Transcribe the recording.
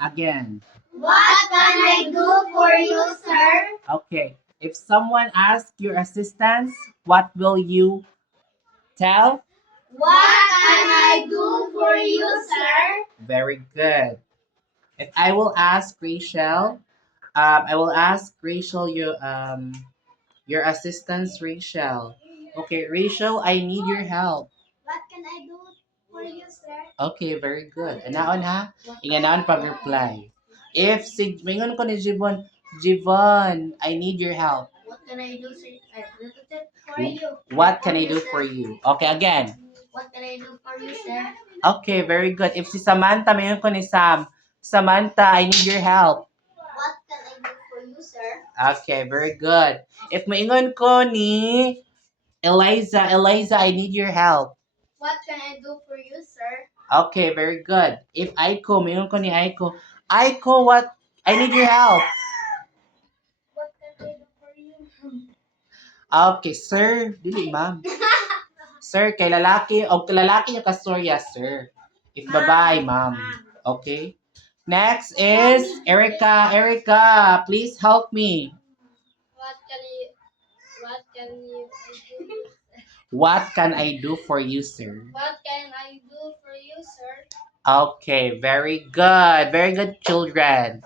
Again. What can I do for you, sir? Okay. If someone asks your assistance, what will you tell? What can I do for you, sir? Very good. If I will ask Rachel, I will ask Rachel your assistance, Rachel. Okay, Rachel, I need your help. What can I do for you, sir? Okay, very good. Anaon ha? Inganaon pag-reply. If si mingon ko ni Jivon, Jivon, I need your help. What can I do, sir? For you. What can I do for you? Okay, again. What can I do for you, sir? Okay, very good. If si Samantha, mingon ko ni Sam, Samantha, I need your help. What can I do for you, sir? Okay, very good. If maingon ko ni Eliza, Eliza, I need your help. What can I do for you, sir? Okay, very good. If Aiko, mingon ko ni Aiko, Aiko, what? I need your help. What can I do for you? Okay, sir. Dili, ma'am. Sir, kay lalaki, o kay lalaki yung kastorya, sir. If babae, ma'am. Okay? Next is Erica. Erica, please help me. What can you do? What can I do for you, sir? What can I do for you, sir? Okay, very good. Very good, children.